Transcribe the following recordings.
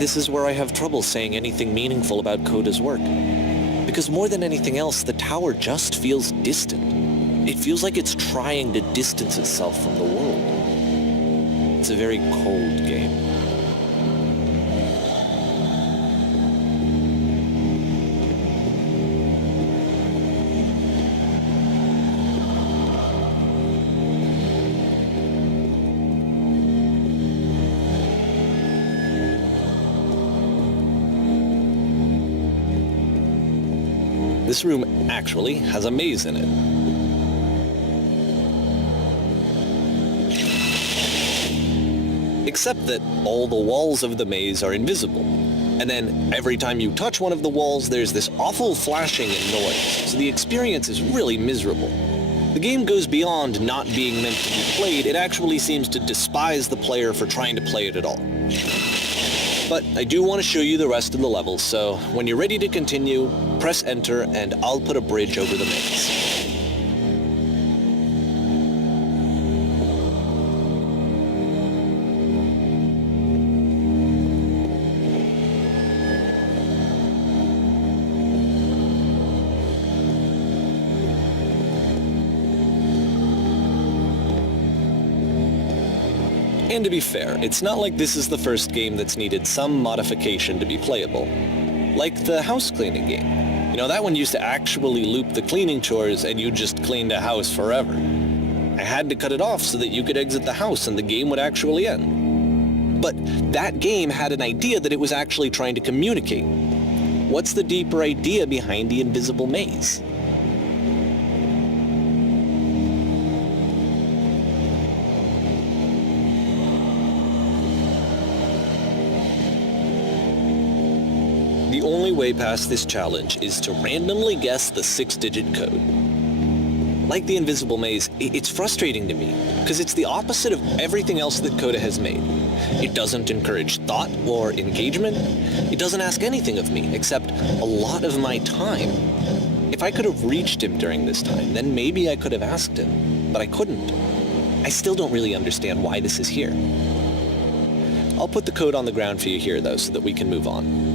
And this is where I have trouble saying anything meaningful about Coda's work. Because more than anything else, the tower just feels distant. It feels like it's trying to distance itself from the world. It's a very cold game. This room actually has a maze in it. Except that all the walls of the maze are invisible. And then every time you touch one of the walls, there's this awful flashing and noise, so the experience is really miserable. The game goes beyond not being meant to be played. It actually seems to despise the player for trying to play it at all. But I do want to show you the rest of the levels, so when you're ready to continue, press enter and I'll put a bridge over the maze. And to be fair, it's not like this is the first game that's needed some modification to be playable. Like the house cleaning game. You know, that one used to actually loop the cleaning chores and you just cleaned a house forever. I had to cut it off so that you could exit the house and the game would actually end. But that game had an idea that it was actually trying to communicate. What's the deeper idea behind the invisible maze? The only way past this challenge is to randomly guess the 6-digit code. Like the invisible maze, it's frustrating to me, because it's the opposite of everything else that Coda has made. It doesn't encourage thought or engagement. It doesn't ask anything of me, except a lot of my time. If I could have reached him during this time, then maybe I could have asked him, but I couldn't. I still don't really understand why this is here. I'll put the code on the ground for you here, though, so that we can move on.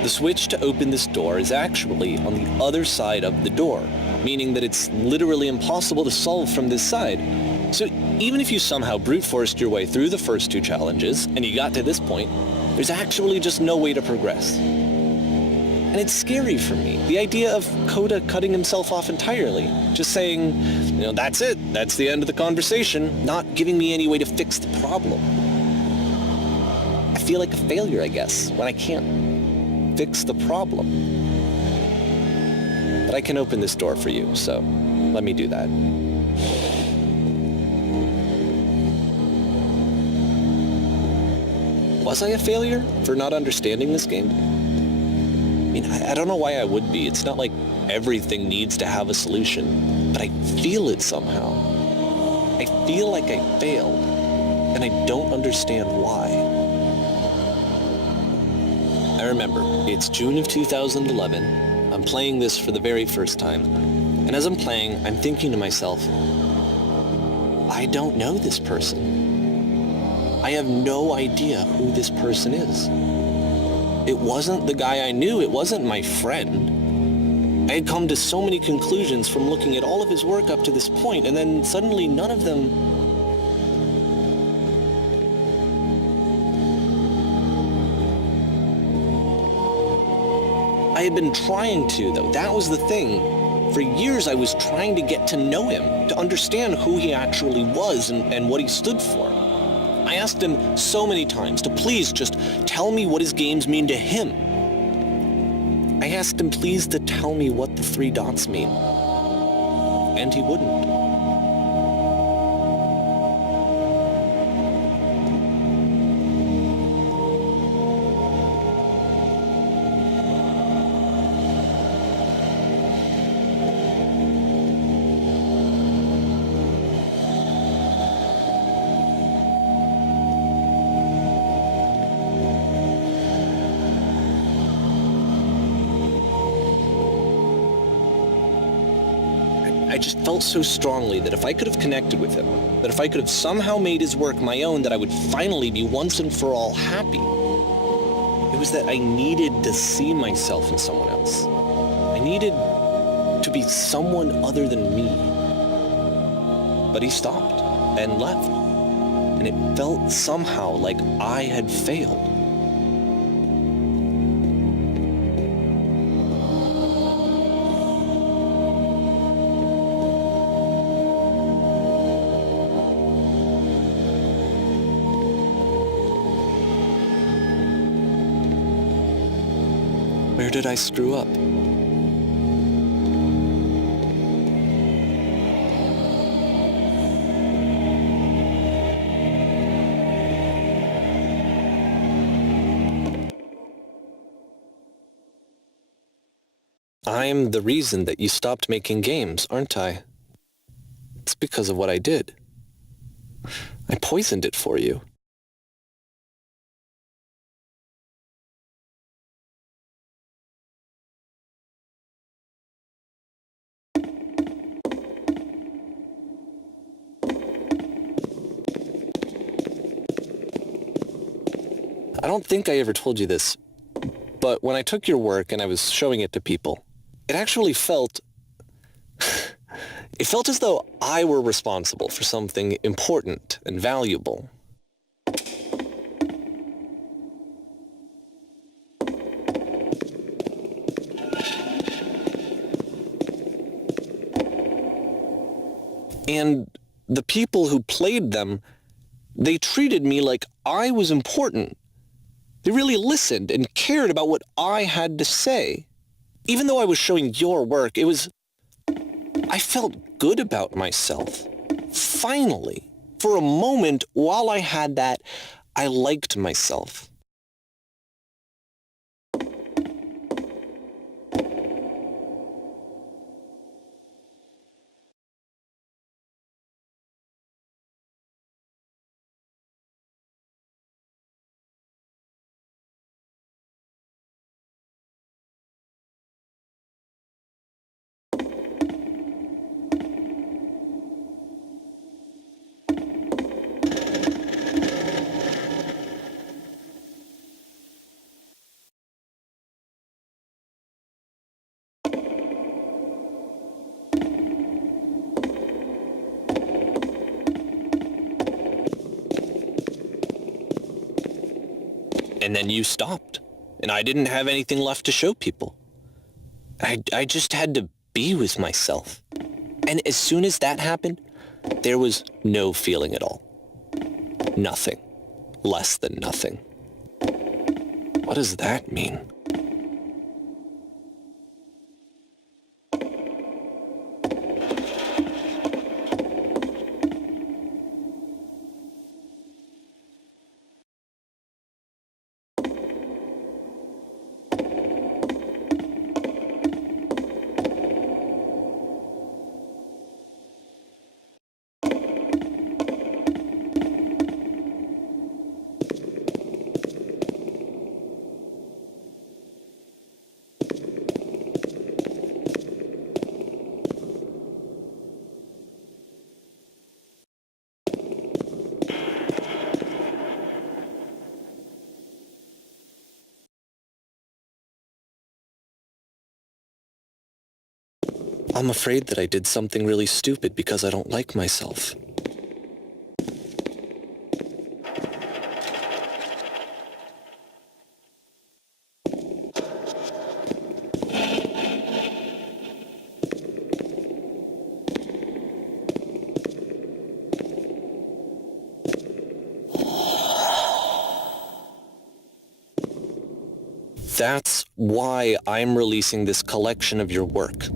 The switch to open this door is actually on the other side of the door, meaning that it's literally impossible to solve from this side. So even if you somehow brute forced your way through the first 2 challenges, and you got to this point, there's actually just no way to progress. And it's scary for me, the idea of Coda cutting himself off entirely, just saying, you know, that's it, that's the end of the conversation, not giving me any way to fix the problem. I feel like a failure, I guess, when I can't fix the problem. But I can open this door for you, so let me do that. Was I a failure for not understanding this game? I mean, I don't know why I would be. It's not like everything needs to have a solution, but I feel it somehow. I feel like I failed, and I don't understand why. I remember, it's June of 2011, I'm playing this for the very first time, and as I'm playing, I'm thinking to myself, I don't know this person. I have no idea who this person is. It wasn't the guy I knew, it wasn't my friend. I had come to so many conclusions from looking at all of his work up to this point, and then suddenly none of them I had been trying to, though. That was the thing. For years, I was trying to get to know him, to understand who he actually was and what he stood for. I asked him so many times to please just tell me what his games mean to him. I asked him please to tell me what the 3 dots mean. And he wouldn't. I just felt so strongly that if I could have connected with him, that if I could have somehow made his work my own, that I would finally be once and for all happy. It was that I needed to see myself in someone else. I needed to be someone other than me. But he stopped and left, and it felt somehow like I had failed. Where did I screw up? I'm the reason that you stopped making games, aren't I? It's because of what I did. I poisoned it for you. I don't think I ever told you this, but when I took your work and I was showing it to people, it actually felt... it felt as though I were responsible for something important and valuable. And the people who played them, they treated me like I was important. They really listened and cared about what I had to say. Even though I was showing your work, I felt good about myself. Finally, for a moment, while I had that, I liked myself. And then you stopped, and I didn't have anything left to show people. I just had to be with myself. And as soon as that happened, there was no feeling at all. Nothing. Less than nothing. What does that mean? I'm afraid that I did something really stupid because I don't like myself. That's why I'm releasing this collection of your work,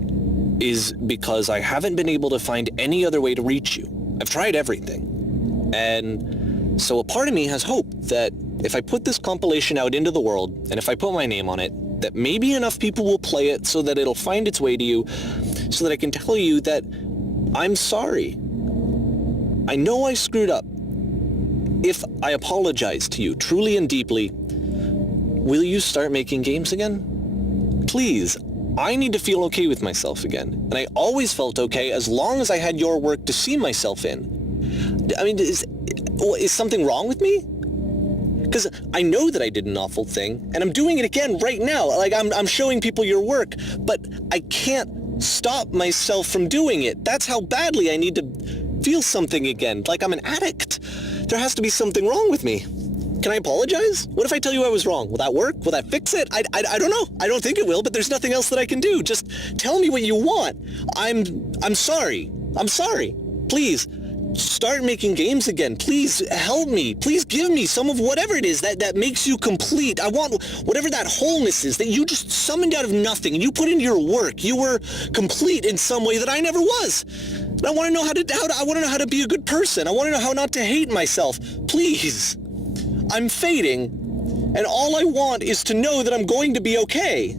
is because I haven't been able to find any other way to reach you. I've tried everything. And so a part of me has hope that if I put this compilation out into the world, and if I put my name on it, that maybe enough people will play it so that it'll find its way to you, so that I can tell you that I'm sorry. I know I screwed up. If I apologize to you truly and deeply, will you start making games again? Please, I need to feel okay with myself again. And I always felt okay as long as I had your work to see myself in. I mean, is something wrong with me? Because I know that I did an awful thing, and I'm doing it again right now. Like, I'm showing people your work, but I can't stop myself from doing it. That's how badly I need to feel something again, like I'm an addict. There has to be something wrong with me. Can I apologize? What if I tell you I was wrong? Will that work? Will that fix it? I don't know. I don't think it will, but there's nothing else that I can do. Just tell me what you want. I'm sorry. I'm sorry. Please, start making games again. Please help me. Please give me some of whatever it is that makes you complete. I want whatever that wholeness is that you just summoned out of nothing and you put into your work. You were complete in some way that I never was. I want to know I want to know how to be a good person. I want to know how not to hate myself. Please. I'm fading, and all I want is to know that I'm going to be okay.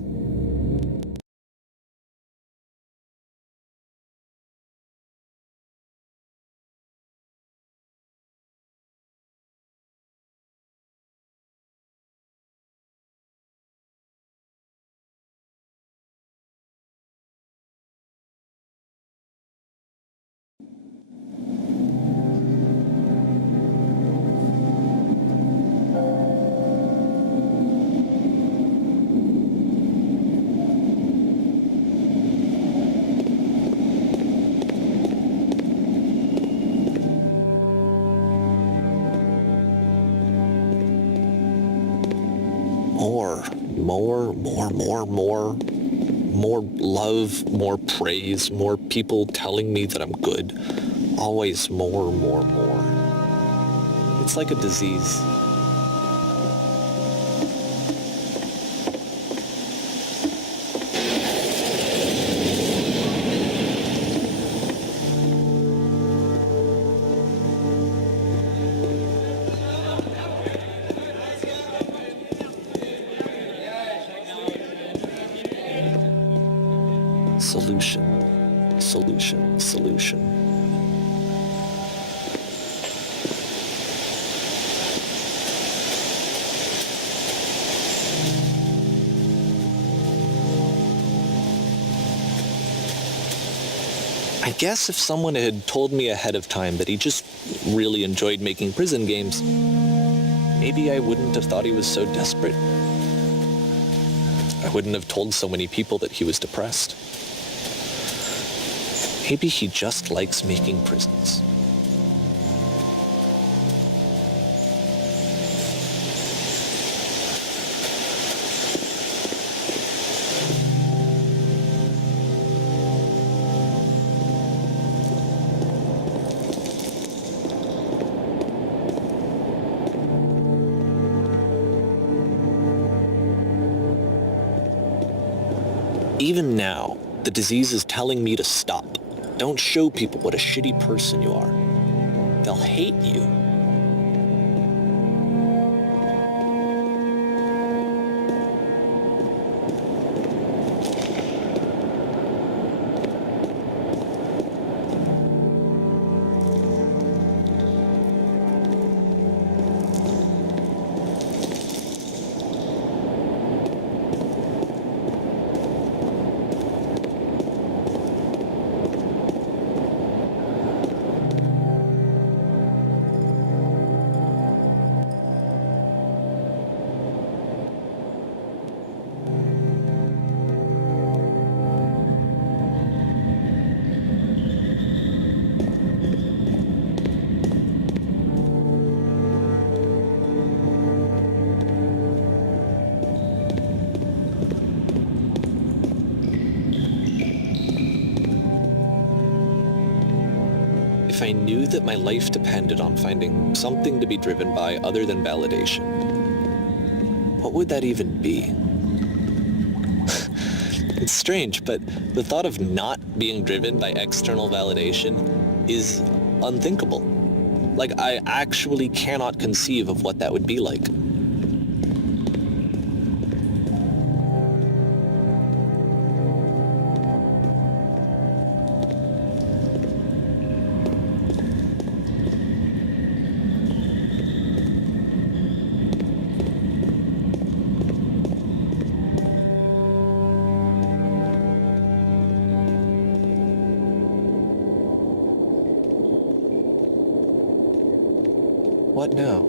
More love, more praise, more people telling me that I'm good. Always more. It's like a disease. Solution. I guess if someone had told me ahead of time that he just really enjoyed making prison games, maybe I wouldn't have thought he was so desperate. I wouldn't have told so many people that he was depressed. Maybe he just likes making prisons. Even now, the disease is telling me to stop. Don't show people what a shitty person you are. They'll hate you. If I knew that my life depended on finding something to be driven by other than validation, what would that even be? It's strange, but the thought of not being driven by external validation is unthinkable. Like, I actually cannot conceive of what that would be like. What now?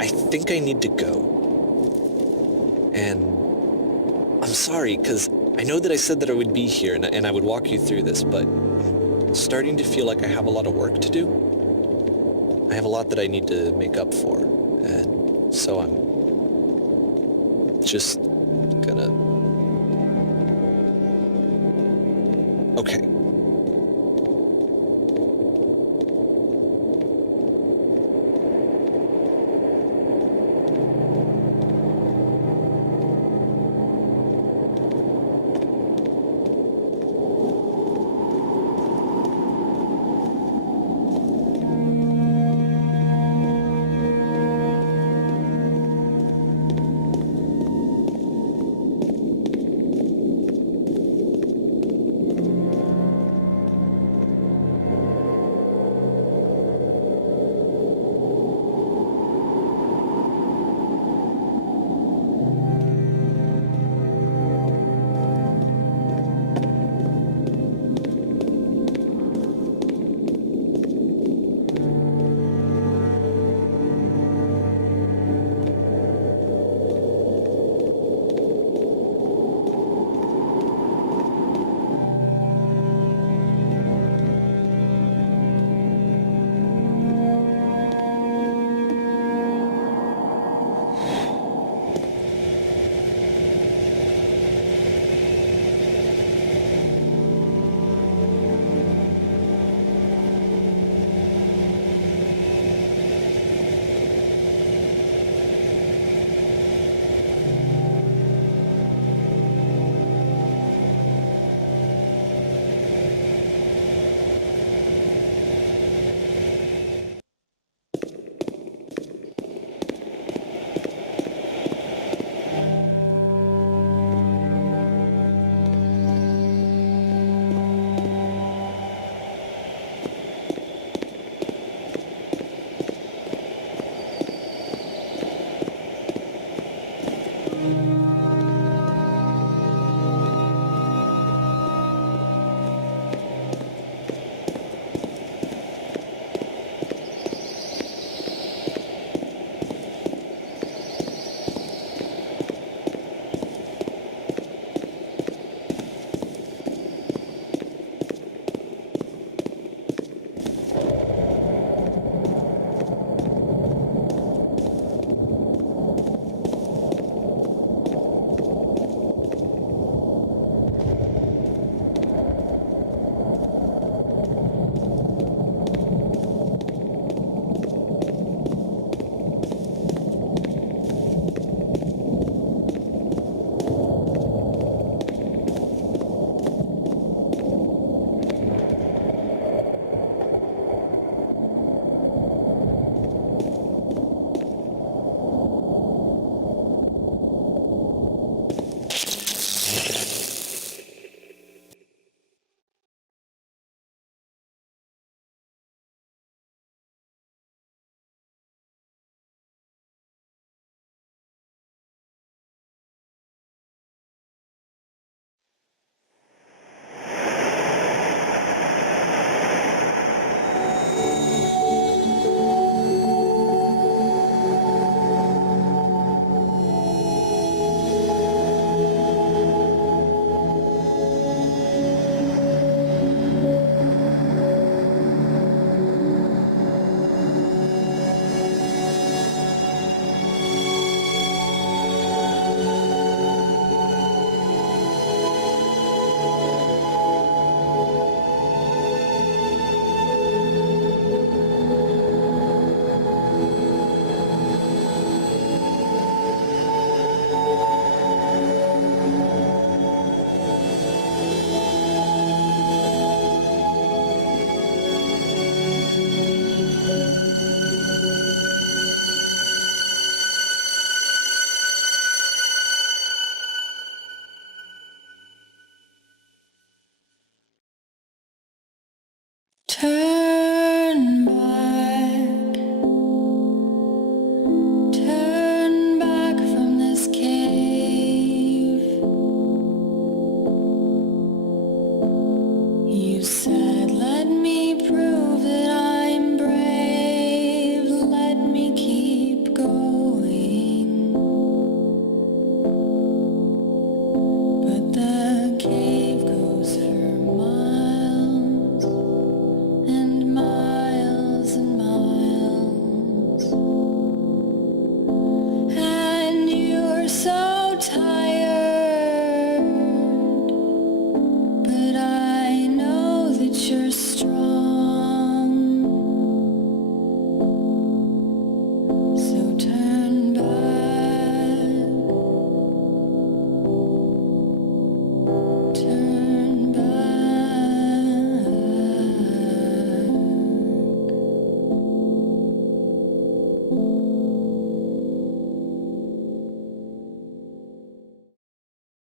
I think I need to go. And I'm sorry, because I know that I said that I would be here and I would walk you through this, but I'm starting to feel like I have a lot of work to do. I have a lot that I need to make up for, and so I'm just gonna... Okay.